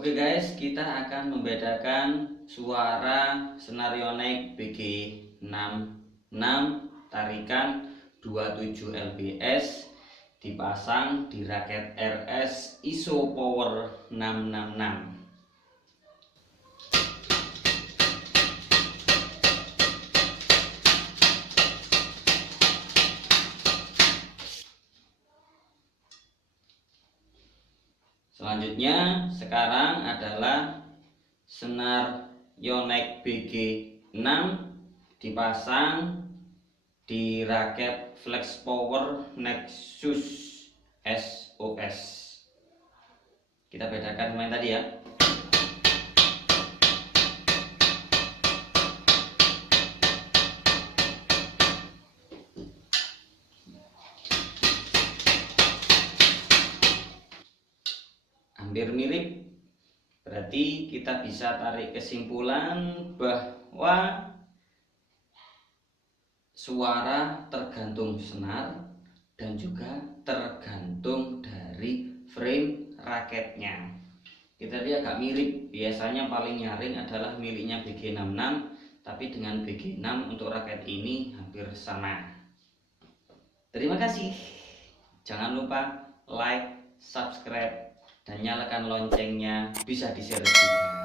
Oke guys, kita akan membedakan suara Senarionex BG66 tarikan 27 lbs dipasang di raket RS ISO Power 666. Selanjutnya sekarang adalah Senarionex BG6 dipasang di raket Flex Power Nexus SOS. Kita bedakan main tadi ya. Hampir mirip, berarti kita bisa tarik kesimpulan bahwa suara tergantung senar dan juga tergantung dari frame raketnya. Kita lihat agak mirip, biasanya paling nyaring adalah miliknya BG66, tapi dengan BG6 untuk raket ini hampir sama. Terima kasih, jangan lupa like, subscribe, dan nyalakan loncengnya, bisa di share juga.